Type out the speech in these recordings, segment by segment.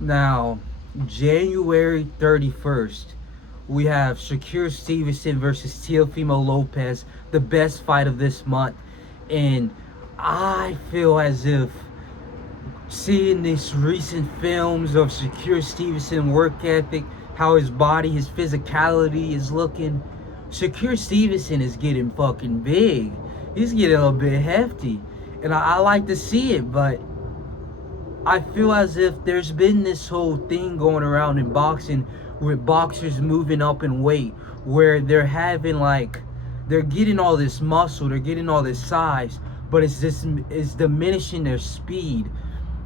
Now, January 31st, we have Shakur Stevenson versus Teofimo Lopez, the best fight of this month. And I feel as if seeing these recent films of Shakur Stevenson work ethic, how his body, his physicality is looking, Shakur Stevenson is getting fucking big. He's getting a little bit hefty. And I like to see it, but I feel as if there's been this whole thing going around in boxing with boxers moving up in weight where they're having like they're getting all this muscle, they're getting all this size, but it's diminishing their speed.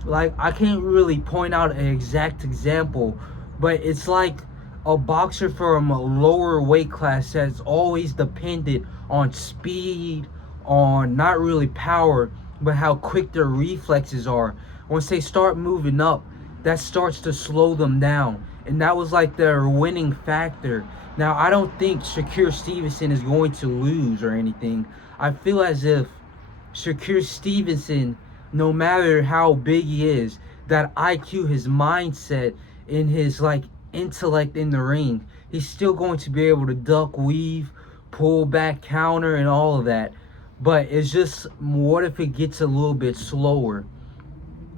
Like I can't really point out an exact example, but it's like a boxer from a lower weight class that's always dependent on speed, on not really power, but how quick their reflexes are. Once they start moving up, that starts to slow them down. And that was like their winning factor. Now, I don't think Shakur Stevenson is going to lose or anything. I feel as if Shakur Stevenson, no matter how big he is, that IQ, his mindset, and his like intellect in the ring, he's still going to be able to duck, weave, pull back, counter, and all of that. But it's just, what if it gets a little bit slower?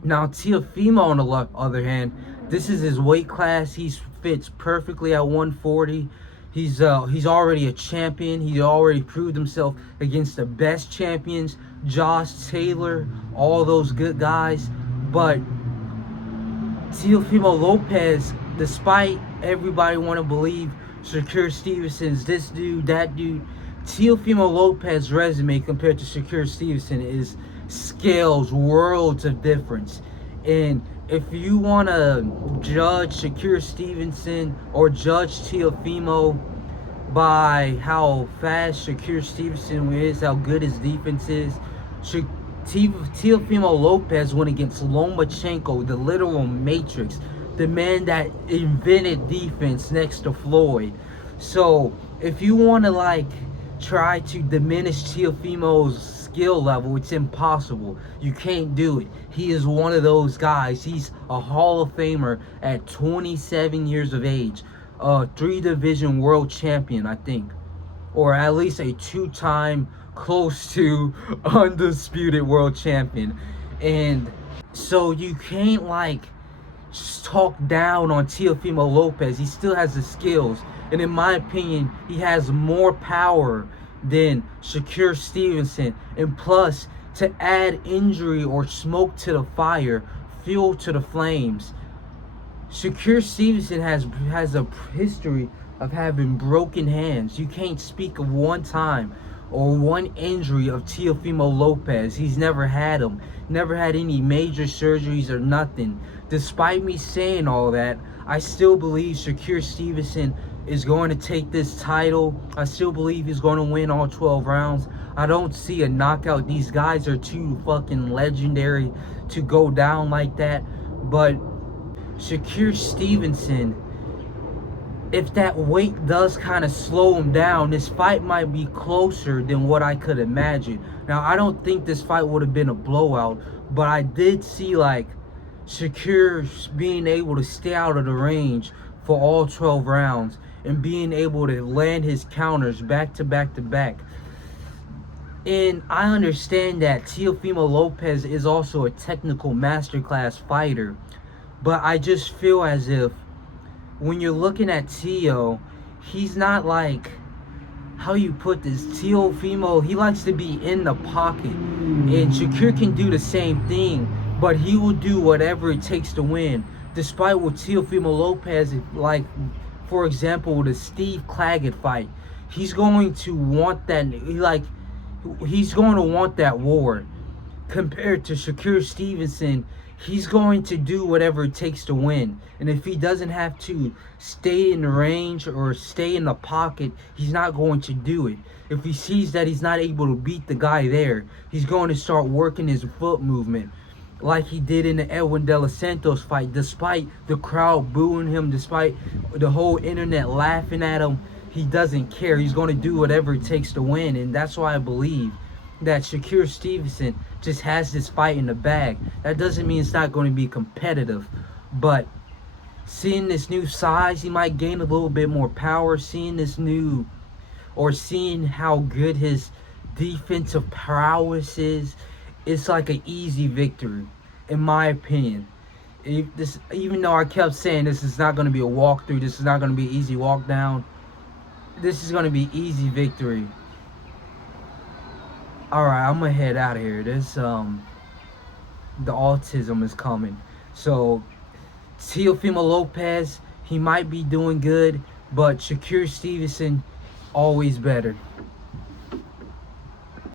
Now, Teofimo, on the other hand, this is his weight class. He fits perfectly at 140. He's already a champion. He already proved himself against the best champions, Josh Taylor, all those good guys. But Teofimo Lopez, despite everybody want to believe Shakur Stevenson's this dude, that dude, Teofimo Lopez's resume compared to Shakur Stevenson is scales worlds of difference. And if you want to judge Shakur Stevenson or judge Teofimo by how fast Shakur Stevenson is, how good his defense is, Teofimo Lopez went against Lomachenko, the literal matrix, the man that invented defense next to Floyd. So if you want to like try to diminish Teofimo's skill level, it's impossible. You can't do it. He is one of those guys. He's a Hall of Famer at 27 years of age, a 3-division world champion, I think, or at least a 2-time close to undisputed world champion. And so you can't like talk down on Teofimo Lopez. He still has the skills, and in my opinion, he has more power than Shakur Stevenson. And plus, to add injury or smoke to the fire, fuel to the flames, Shakur Stevenson has a history of having broken hands. You can't speak of one time or one injury of Teofimo Lopez. He's never had them. Never had any major surgeries or nothing. Despite me saying all that, I still believe Shakur Stevenson is going to take this title. I still believe he's going to win all 12 rounds. I don't see a knockout. These guys are too fucking legendary to go down like that. But Shakur Stevenson, if that weight does kind of slow him down, this fight might be closer than what I could imagine. Now, I don't think this fight would have been a blowout, but I did see like Shakur being able to stay out of the range for all 12 rounds and being able to land his counters back to back to back. And I understand that Teofimo Lopez is also a technical masterclass fighter, but I just feel as if when you're looking at Teo, he's not like, how you put this, Teofimo, he likes to be in the pocket. And Shakur can do the same thing, but he will do whatever it takes to win. Despite what Teofimo Lopez, like, for example, the Steve Claggett fight, he's going to want that, he's going to want that war. Compared to Shakur Stevenson, he's going to do whatever it takes to win. And if he doesn't have to stay in the range or stay in the pocket, he's not going to do it. If he sees that he's not able to beat the guy there, he's going to start working his foot movement like he did in the Edwin De Los Santos fight. Despite the crowd booing him, despite the whole internet laughing at him, he doesn't care. He's going to do whatever it takes to win. And that's why I believe that Shakur Stevenson just has this fight in the bag. That doesn't mean it's not going to be competitive, but seeing this new size, he might gain a little bit more power. Seeing this new, or seeing how good his defensive prowess is, it's like an easy victory, in my opinion. Even though I kept saying this is not going to be a walkthrough, this is not going to be an easy walk down, this is going to be easy victory. All right, I'm gonna head out of here. The autism is coming. So Teofimo Lopez, he might be doing good, but Shakur Stevenson, always better.